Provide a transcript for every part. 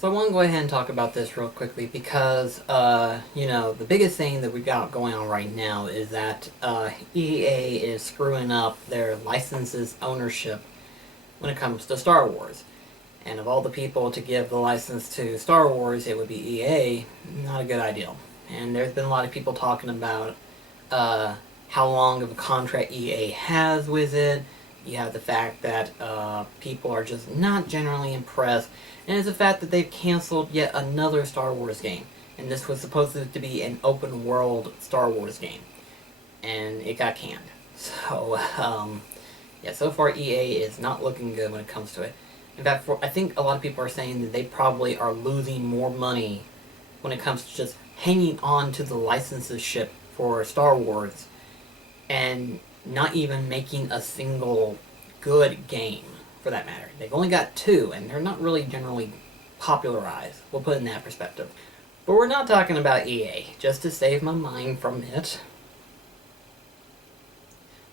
So I want to go ahead and talk about this real quickly because, the biggest thing that we got going on right now is that EA is screwing up their licenses ownership when it comes to Star Wars. And of all the people to give the license to Star Wars, it would be EA. Not a good idea. And there's been a lot of people talking about how long of a contract EA has with it. You have the fact that people are just not generally impressed, and it's the fact that they've canceled yet another Star Wars game. And this was supposed to be an open world Star Wars game, and it got canned. So, so far EA is not looking good when it comes to it. In fact, I think a lot of people are saying that they probably are losing more money when it comes to just hanging on to the licenses ship for Star Wars and not even making a single good game, for that matter. They've only got two, and they're not really generally popularized. We'll put it in that perspective. But we're not talking about EA, just to save my mind from it.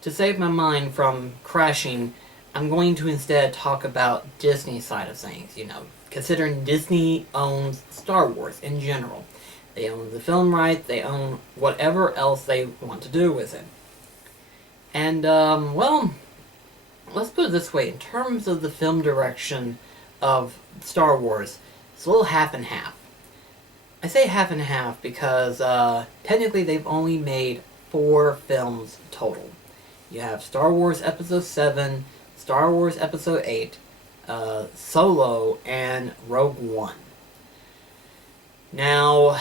To save my mind from crashing, I'm going to instead talk about Disney's side of things, considering Disney owns Star Wars in general. They own the film rights, they own whatever else they want to do with it. And, let's put it this way. In terms of the film direction of Star Wars, it's a little half and half. I say half and half because, technically they've only made 4 films total. You have Star Wars Episode 7, Star Wars Episode 8, Solo, and Rogue One. Now,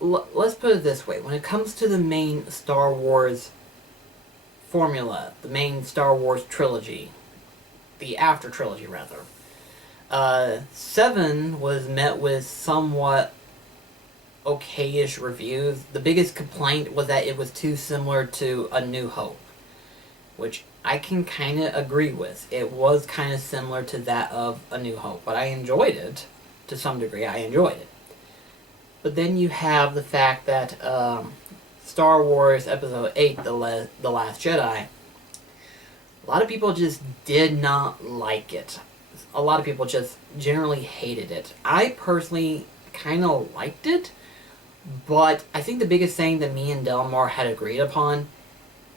let's put it this way. When it comes to the main Star Wars formula, the main Star Wars trilogy, the after trilogy rather, 7 was met with somewhat okayish reviews. The biggest complaint was that it was too similar to A New Hope, which I can kind of agree with. It was kind of similar to that of A New Hope, but I enjoyed it to some degree. I enjoyed it. But then you have the fact that Star Wars Episode 8, The Last Jedi, a lot of people just did not like it. A lot of people just generally hated it. I personally kind of liked it, but I think the biggest thing that me and Delmar had agreed upon,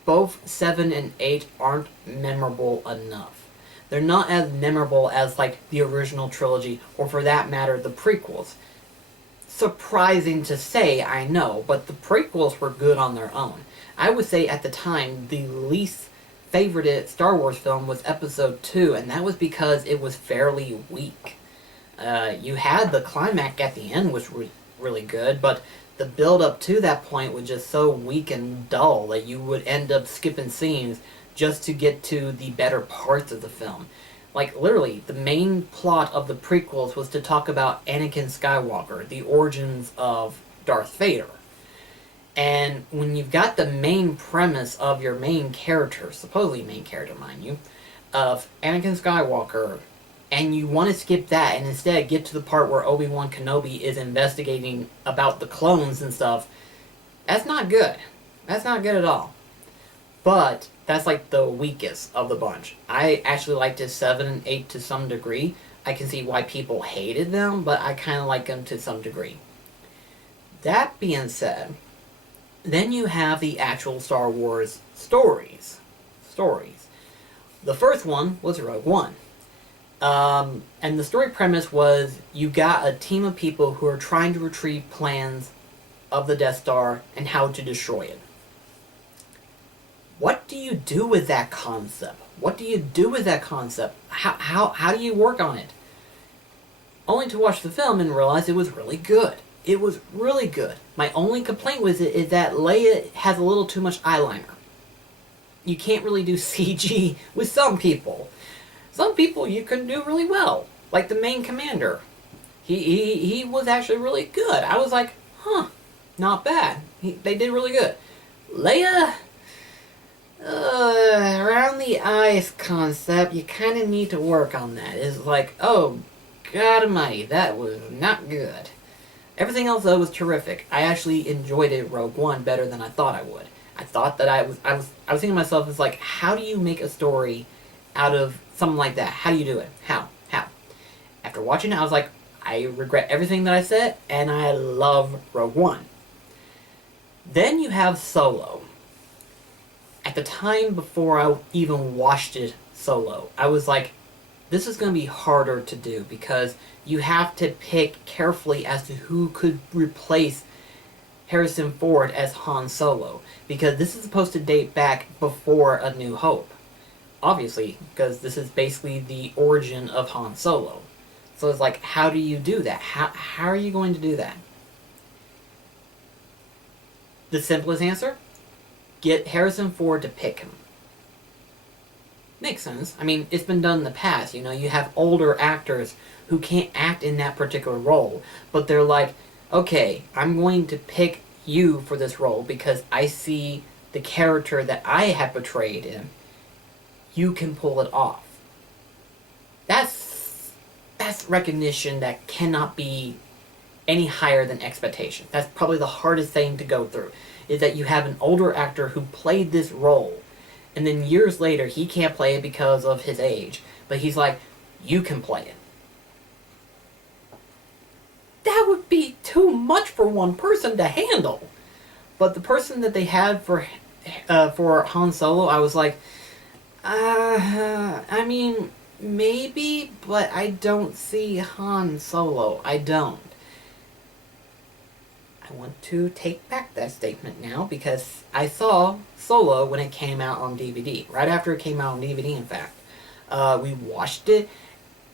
both 7 and 8 aren't memorable enough. They're not as memorable as, the original trilogy, or for that matter, the prequels. Surprising to say, I know, but the prequels were good on their own. I would say at the time, the least favorited Star Wars film was Episode 2, and that was because it was fairly weak. You had the climax at the end, which was really good, but the build-up to that point was just so weak and dull that you would end up skipping scenes just to get to the better parts of the film. Literally, the main plot of the prequels was to talk about Anakin Skywalker, the origins of Darth Vader. And when you've got the main premise of your main character, supposedly main character, mind you, of Anakin Skywalker, and you want to skip that and instead get to the part where Obi-Wan Kenobi is investigating about the clones and stuff, that's not good. That's not good at all. But that's the weakest of the bunch. I actually liked 7 and 8 to some degree. I can see why people hated them, but I kind of like them to some degree. That being said, then you have the actual Star Wars stories. The first one was Rogue One. And the story premise was you got a team of people who are trying to retrieve plans of the Death Star and how to destroy it. What do you do with that concept? How do you work on it? Only to watch the film and realize it was really good. It was really good. My only complaint with it is that Leia has a little too much eyeliner. You can't really do CG with some people. Some people you can do really well. Like the main commander. He was actually really good. I was like, not bad. They did really good. Leia, around the eyes concept, you kind of need to work on that. It's oh, God almighty, that was not good. Everything else, though, was terrific. I actually enjoyed it, Rogue One, better than I thought I would. I thought that I was thinking to myself, it's how do you make a story out of something like that? How do you do it? How? After watching it, I was like, I regret everything that I said, and I love Rogue One. Then you have Solo. At the time before I even watched it solo, I was like, this is going to be harder to do because you have to pick carefully as to who could replace Harrison Ford as Han Solo, because this is supposed to date back before A New Hope. Obviously, because this is basically the origin of Han Solo. So it's like, how do you do that? How are you going to do that? The simplest answer? Get Harrison Ford to pick him. Makes sense. I mean, it's been done in the past. You know, you have older actors who can't act in that particular role, but they're like, okay, I'm going to pick you for this role because I see the character that I have portrayed in. You can pull it off. That's recognition that cannot be any higher than expectation. That's probably the hardest thing to go through, is that you have an older actor who played this role, and then years later he can't play it because of his age, but he's like, you can play it. That would be too much for one person to handle. But the person that they had for Han Solo, I was like, I mean, maybe, but I don't see Han Solo. I don't. I want to take back that statement now because I saw Solo when it came out on DVD. Right after it came out on DVD, in fact. We watched it,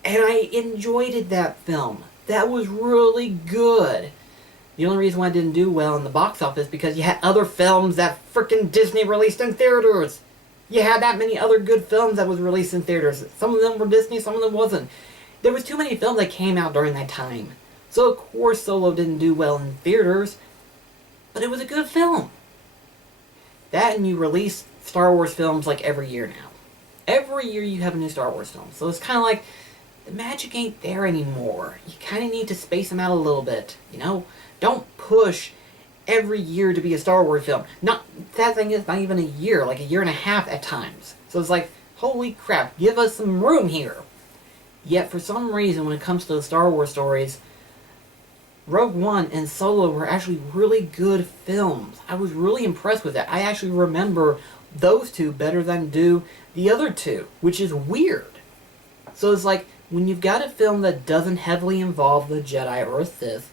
and I enjoyed that film. That was really good. The only reason why it didn't do well in the box office because you had other films that frickin' Disney released in theaters. You had that many other good films that was released in theaters. Some of them were Disney, some of them wasn't. There was too many films that came out during that time. So of course Solo didn't do well in theaters, but it was a good film. That, and you release Star Wars films like every year now. Every year you have a new Star Wars film. So it's kind of like, the magic ain't there anymore. You kind of need to space them out a little bit, you know? Don't push every year to be a Star Wars film. That thing is not even a year, like a year and a half at times. So it's like, holy crap, give us some room here. Yet for some reason, when it comes to the Star Wars stories, Rogue One and Solo were actually really good films. I was really impressed with that. I actually remember those two better than do the other two, which is weird. So it's like, when you've got a film that doesn't heavily involve the Jedi or a Sith,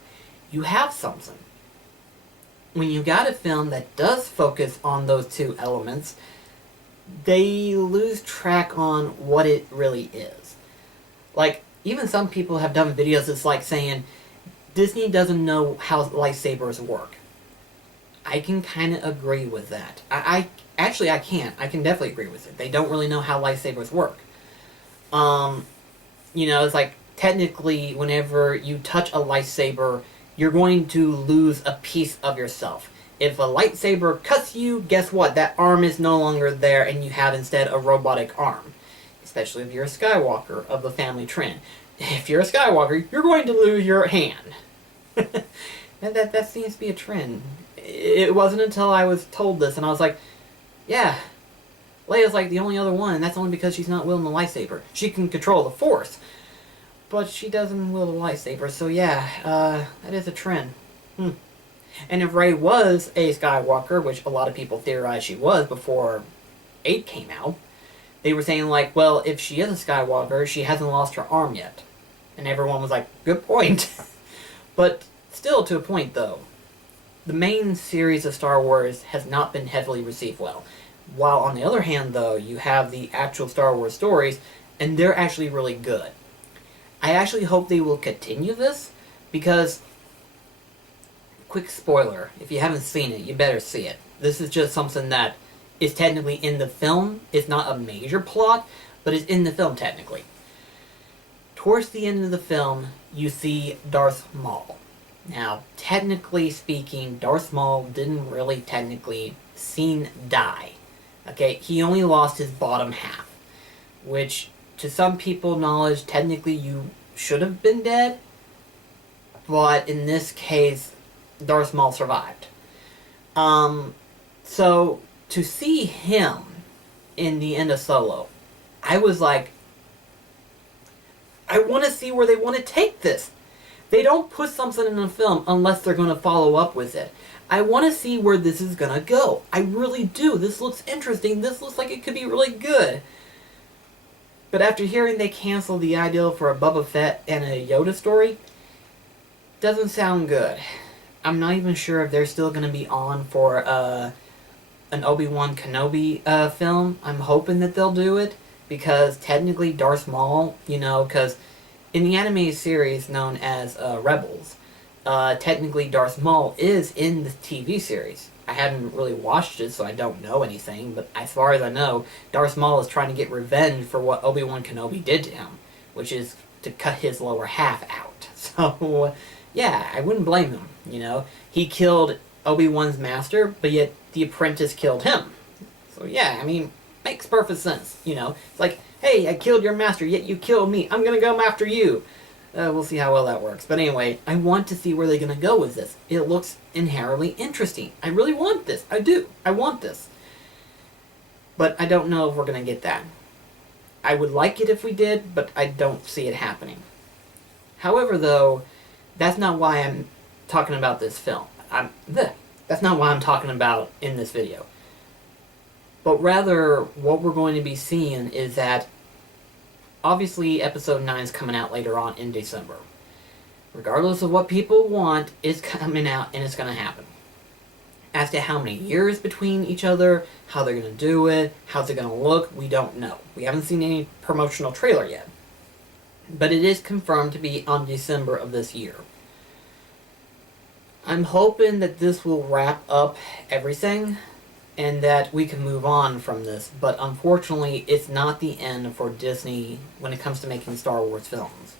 you have something. When you've got a film that does focus on those two elements, they lose track on what it really is. Like, even some people have done videos that's like saying, Disney doesn't know how lightsabers work. I can kind of agree with that. I can't. I can definitely agree with it. They don't really know how lightsabers work. You know, it's like, technically, whenever you touch a lightsaber, you're going to lose a piece of yourself. If a lightsaber cuts you, guess what? That arm is no longer there, and you have instead a robotic arm. Especially if you're a Skywalker of the family trend. If you're a Skywalker, you're going to lose your hand. And that seems to be a trend. It wasn't until I was told this, and I was like, yeah, Leia's like the only other one, and that's only because she's not wielding the lightsaber. She can control the Force, but she doesn't wield a lightsaber, so yeah, that is a trend. And if Rey was a Skywalker, which a lot of people theorize she was before 8 came out, they were saying like, well, if she is a Skywalker, she hasn't lost her arm yet. And everyone was like, good point. But still, to a point though, the main series of Star Wars has not been heavily received well. While on the other hand though, you have the actual Star Wars stories, and they're actually really good. I actually hope they will continue this, because, quick spoiler, if you haven't seen it, you better see it. This is just something that is technically in the film. It's not a major plot, but it's in the film technically. Towards the end of the film, you see Darth Maul. Now, technically speaking, Darth Maul didn't really technically die. Okay, he only lost his bottom half, which, to some people's knowledge, technically you should have been dead, but in this case, Darth Maul survived. So, to see him in the end of Solo, I was like, I want to see where they want to take this. They don't put something in a film unless they're going to follow up with it. I want to see where this is going to go. I really do. This looks interesting. This looks like it could be really good. But after hearing they canceled the idea for a Boba Fett and a Yoda story, doesn't sound good. I'm not even sure if they're still going to be on for an Obi-Wan Kenobi film. I'm hoping that they'll do it, because technically Darth Maul, because in the anime series known as Rebels, technically Darth Maul is in the TV series. I hadn't really watched it, so I don't know anything, but as far as I know, Darth Maul is trying to get revenge for what Obi-Wan Kenobi did to him, which is to cut his lower half out. So, yeah, I wouldn't blame him, He killed Obi-Wan's master, but yet the apprentice killed him. So, yeah, I mean, makes perfect sense, It's like, hey, I killed your master, yet you killed me. I'm gonna go after you. We'll see how well that works. But anyway, I want to see where they're going to go with this. It looks inherently interesting. I really want this. I do. I want this. But I don't know if we're going to get that. I would like it if we did, but I don't see it happening. However, though, that's not why I'm talking about this film. That's not why I'm talking about in this video. But rather, what we're going to be seeing is that obviously, Episode 9 is coming out later on in December. Regardless of what people want, it's coming out and it's going to happen. As to how many years between each other, how they're going to do it, how's it going to look, we don't know. We haven't seen any promotional trailer yet. But it is confirmed to be on December of this year. I'm hoping that this will wrap up everything, and that we can move on from this, but unfortunately, it's not the end for Disney when it comes to making Star Wars films.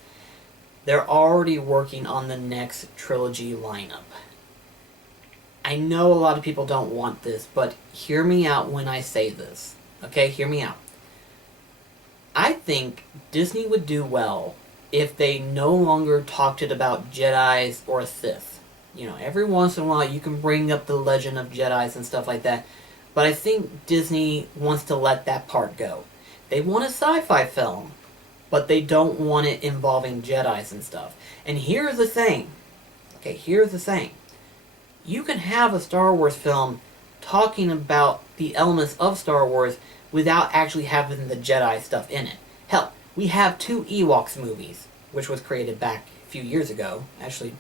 They're already working on the next trilogy lineup. I know a lot of people don't want this, but hear me out when I say this. Okay, hear me out. I think Disney would do well if they no longer talked about Jedis or Sith. Every once in a while you can bring up the legend of Jedis and stuff like that, but I think Disney wants to let that part go. They want a sci-fi film, but they don't want it involving Jedis and stuff. And here's the thing. Okay, here's the thing. You can have a Star Wars film talking about the elements of Star Wars without actually having the Jedi stuff in it. Hell, we have 2 Ewoks movies, which was created back a few years ago. Actually,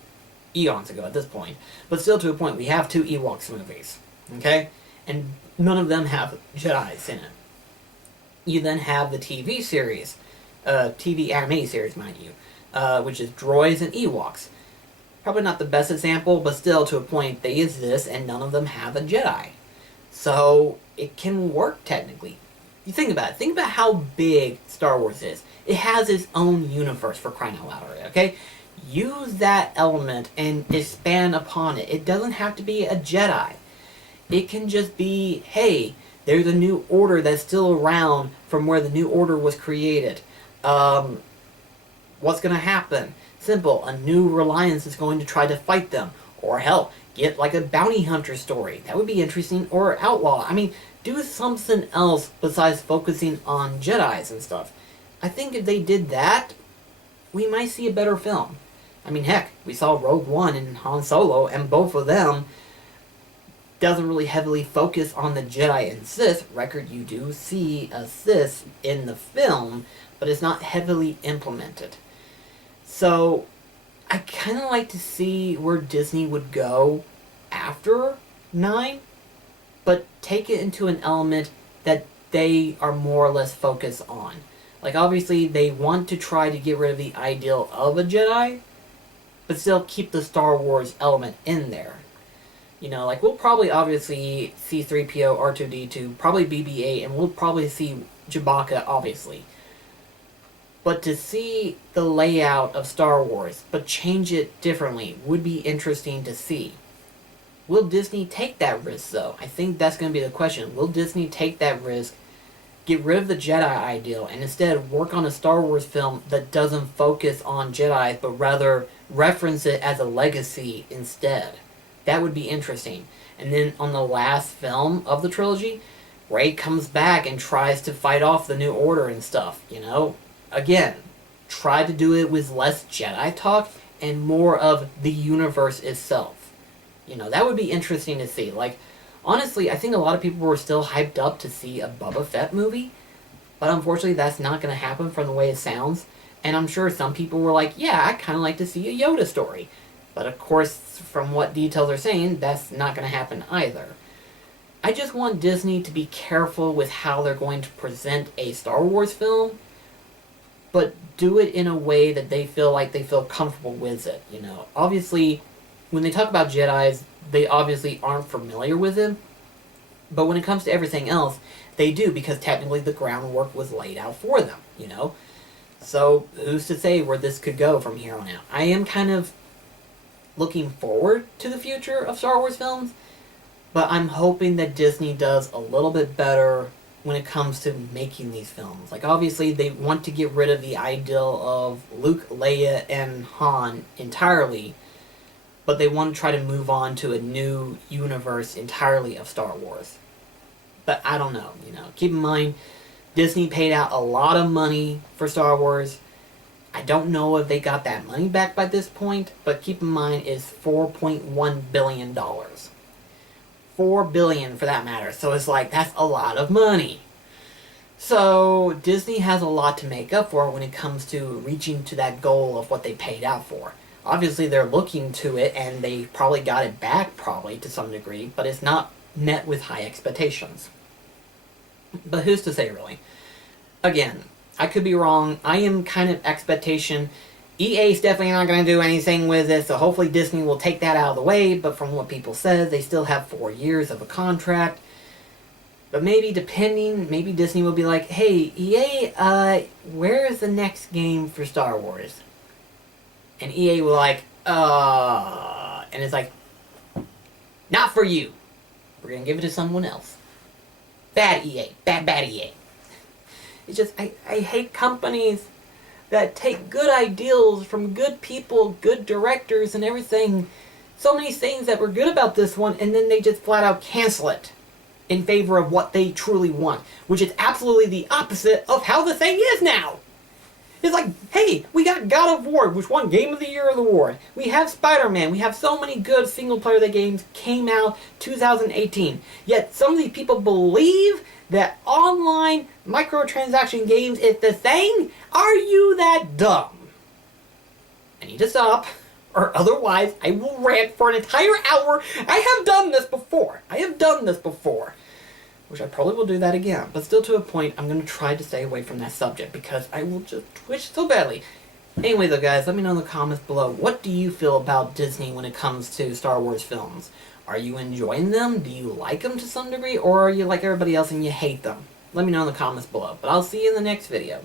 eons ago at this point. But still, to a point, we have 2 Ewoks movies. Okay? And none of them have Jedis in it. You then have the TV series, TV anime series, mind you, which is Droids and Ewoks. Probably not the best example, but still, to a point, they exist, and none of them have a Jedi. So, it can work, technically. You think about it. Think about how big Star Wars is. It has its own universe, for crying out loud, okay? Use that element and expand upon it. It doesn't have to be a Jedi. It can just be, hey, there's a new order that's still around from where the new order was created. What's going to happen? Simple. A new Reliance is going to try to fight them. Or hell, get like a bounty hunter story. That would be interesting. Or outlaw. I mean, do something else besides focusing on Jedis and stuff. I think if they did that, we might see a better film. I mean, heck, we saw Rogue One and Han Solo, and both of them doesn't really heavily focus on the Jedi and Sith. Record, you do see a Sith in the film, but it's not heavily implemented. So, I kind of like to see where Disney would go after 9, but take it into an element that they are more or less focused on. Like, obviously, they want to try to get rid of the ideal of a Jedi, but still keep the Star Wars element in there. Like, we'll probably obviously see C-3PO, R2-D2, probably BB-8, and we'll probably see Chewbacca, obviously. But to see the layout of Star Wars, but change it differently, would be interesting to see. Will Disney take that risk, though? I think that's going to be the question. Will Disney take that risk, get rid of the Jedi ideal, and instead work on a Star Wars film that doesn't focus on Jedi, but rather reference it as a legacy instead? That would be interesting. And then on the last film of the trilogy, Rey comes back and tries to fight off the New Order and stuff, Again, try to do it with less Jedi talk and more of the universe itself. You know, that would be interesting to see. Like, honestly, I think a lot of people were still hyped up to see a Boba Fett movie, but unfortunately that's not going to happen from the way it sounds. And I'm sure some people were like, yeah, I'd kind of like to see a Yoda story. But of course, from what details are saying, that's not going to happen either. I just want Disney to be careful with how they're going to present a Star Wars film, but do it in a way that they feel comfortable with it, you know. Obviously, when they talk about Jedis, they obviously aren't familiar with them, but when it comes to everything else, they do, because technically the groundwork was laid out for them, you know. So, who's to say where this could go from here on out? I am kind of looking forward to the future of Star Wars films, but I'm hoping that Disney does a little bit better when it comes to making these films. Like, obviously, they want to get rid of the ideal of Luke, Leia, and Han entirely, but they want to try to move on to a new universe entirely of Star Wars. But I don't know, you know. Keep in mind, Disney paid out a lot of money for Star Wars. I don't know if they got that money back by this point, but keep in mind it's $4.1 billion. $4 billion for that matter. So it's like, that's a lot of money. So Disney has a lot to make up for when it comes to reaching to that goal of what they paid out for. Obviously they're looking to it, and they probably got it back probably to some degree, but it's not met with high expectations. But who's to say, really? Again, I could be wrong. I am kind of expectation. EA's definitely not going to do anything with it, so hopefully Disney will take that out of the way, but from what people said, they still have 4 years of a contract. But maybe maybe Disney will be like, hey, EA, where is the next game for Star Wars? And EA will like, and it's like, not for you. We're going to give it to someone else. Bad EA. Bad EA. It's just, I hate companies that take good ideals from good people, good directors and everything. So many things that were good about this one, and then they just flat out cancel it in favor of what they truly want, which is absolutely the opposite of how the thing is now. It's like, hey, we got God of War, which won Game of the Year award. We have Spider-Man. We have so many good single-player games came out 2018. Yet some of these people believe that online microtransaction games is the thing? Are you that dumb? I need to stop, or otherwise I will rant for an entire hour. I have done this before. Which I probably will do that again. But still, to a point, I'm going to try to stay away from that subject, because I will just twitch so badly. Anyway, though, guys, let me know in the comments below. What do you feel about Disney when it comes to Star Wars films? Are you enjoying them? Do you like them to some degree? Or are you like everybody else and you hate them? Let me know in the comments below. But I'll see you in the next video.